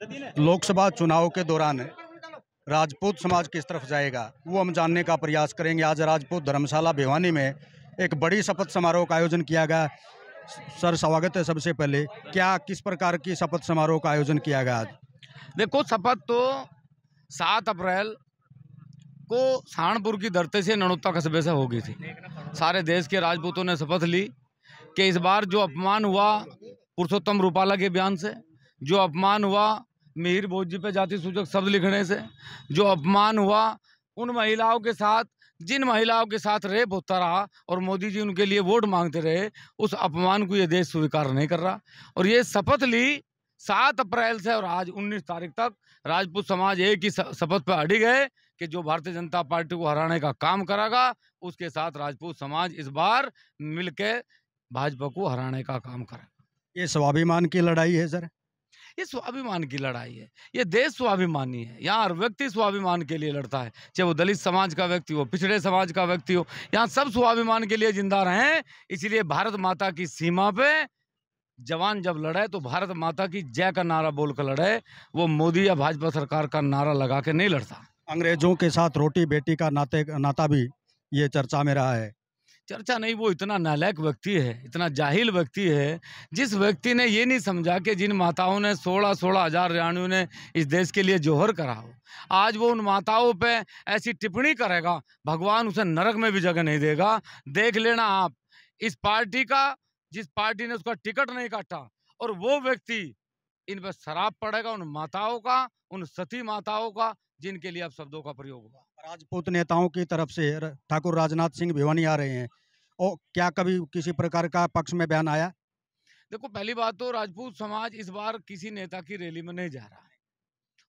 लोकसभा चुनाव के दौरान राजपूत समाज किस तरफ जाएगा वो हम जानने का प्रयास करेंगे। आज राजपूत धर्मशाला भिवानी में एक बड़ी शपथ समारोह का आयोजन किया गया। सर स्वागत है। सबसे पहले क्या किस प्रकार की शपथ समारोह का आयोजन किया गया आज? देखो, शपथ तो 7 अप्रैल को सहारनपुर की धरती से ननौता कस्बे से हो गई थी। सारे देश के राजपूतों ने शपथ ली कि इस बार जो अपमान हुआ पुरुषोत्तम रूपाला के बयान से, जो अपमान हुआ मिहिर भोज जी पे जाति सूचक शब्द लिखने से, जो अपमान हुआ उन महिलाओं के साथ जिन महिलाओं के साथ रेप होता रहा और मोदी जी उनके लिए वोट मांगते रहे, उस अपमान को ये देश स्वीकार नहीं कर रहा। और ये शपथ ली 7 अप्रैल से और आज 19 तारीख तक राजपूत समाज एक ही शपथ पर अड़ी गए कि जो भारतीय जनता पार्टी को हराने का काम करेगा उसके साथ राजपूत समाज इस बार मिलकर भाजपा को हराने का काम करेगा। ये स्वाभिमान की लड़ाई है सर? ये स्वाभिमान की लड़ाई है। ये देश स्वाभिमानी है। यहाँ हर व्यक्ति स्वाभिमान के लिए लड़ता है, चाहे वो दलित समाज का व्यक्ति हो, पिछड़े समाज का व्यक्ति हो। यहाँ सब स्वाभिमान के लिए जिंदा रहे। इसलिए भारत माता की सीमा पे जवान जब लड़े तो भारत माता की जय का नारा बोलकर लड़े। वो मोदी या भाजपा सरकार का नारा लगा के नहीं लड़ता। अंग्रेजों के साथ रोटी बेटी का नाता भी ये चर्चा में रहा है। चर्चा नहीं, वो इतना नालायक व्यक्ति है, इतना जाहिल व्यक्ति है, जिस व्यक्ति ने ये नहीं समझा कि जिन माताओं ने 16 हजार रानियों ने इस देश के लिए जोहर करा हो, आज वो उन माताओं पे ऐसी टिप्पणी करेगा, भगवान उसे नरक में भी जगह नहीं देगा। देख लेना आप, इस पार्टी का जिस पार्टी ने उसका टिकट नहीं काटा और वो व्यक्ति इन पर शराब पड़ेगा, उन माताओं का, उन सती माताओं का जिनके लिए अब शब्दों का प्रयोग हुआ। राजपूत नेताओं की तरफ से ठाकुर राजनाथ सिंह भिवानी आ रहे हैं और क्या कभी किसी प्रकार का पक्ष में बयान आया? देखो, पहली बात तो राजपूत समाज इस बार किसी नेता की रैली में नहीं जा रहा है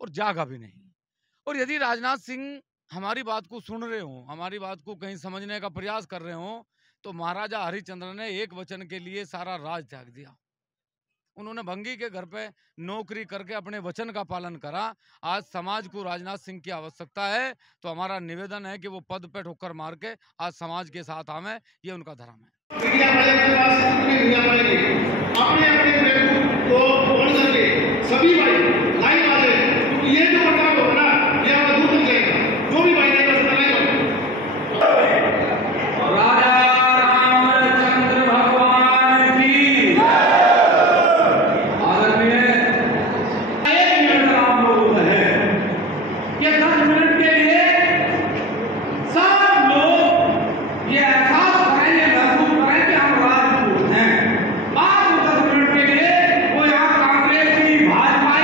और जागा भी नहीं। और यदि राजनाथ सिंह हमारी बात को सुन रहे हो, हमारी बात को कहीं समझने का प्रयास कर रहे हो, तो महाराजा हरिश्चंद्र ने एक वचन के लिए सारा राज त्याग दिया। उन्होंने भंगी के घर पे नौकरी करके अपने वचन का पालन करा। आज समाज को राजनाथ सिंह की आवश्यकता है, तो हमारा निवेदन है कि वो पद पे ठोकर मार के आज समाज के साथ आवे। ये उनका धर्म है। भाजपा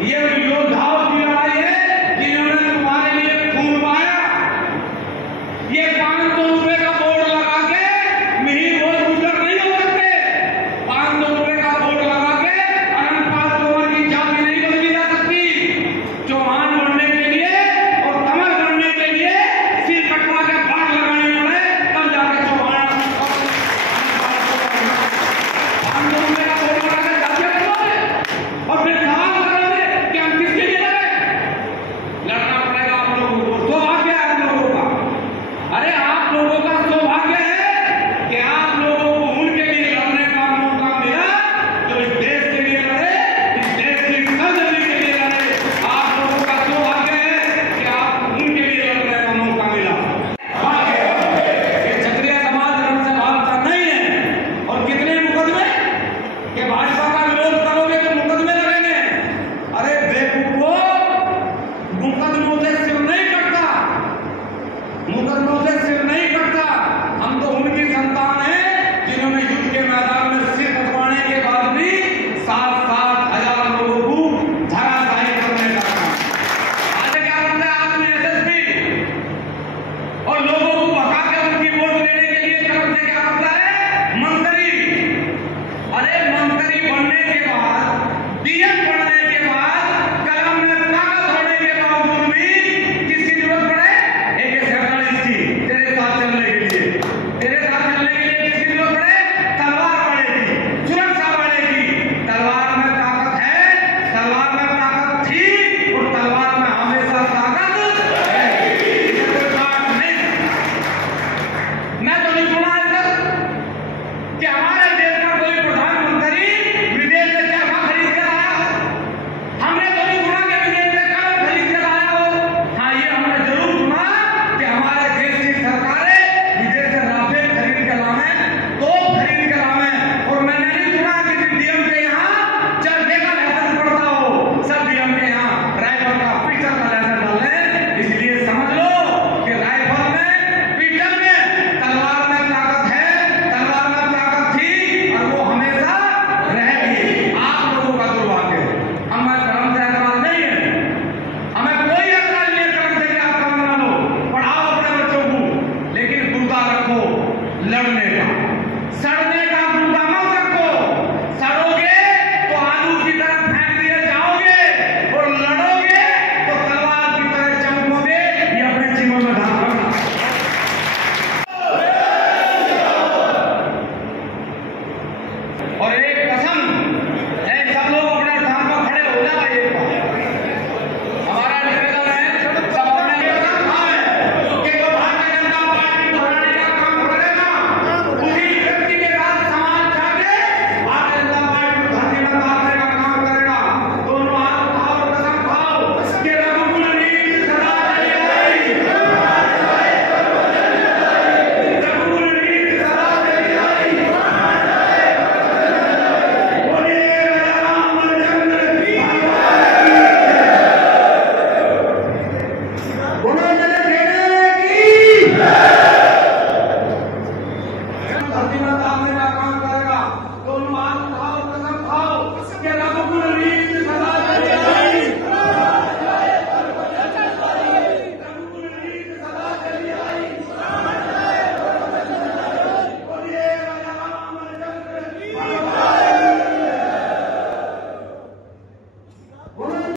ये योद्धा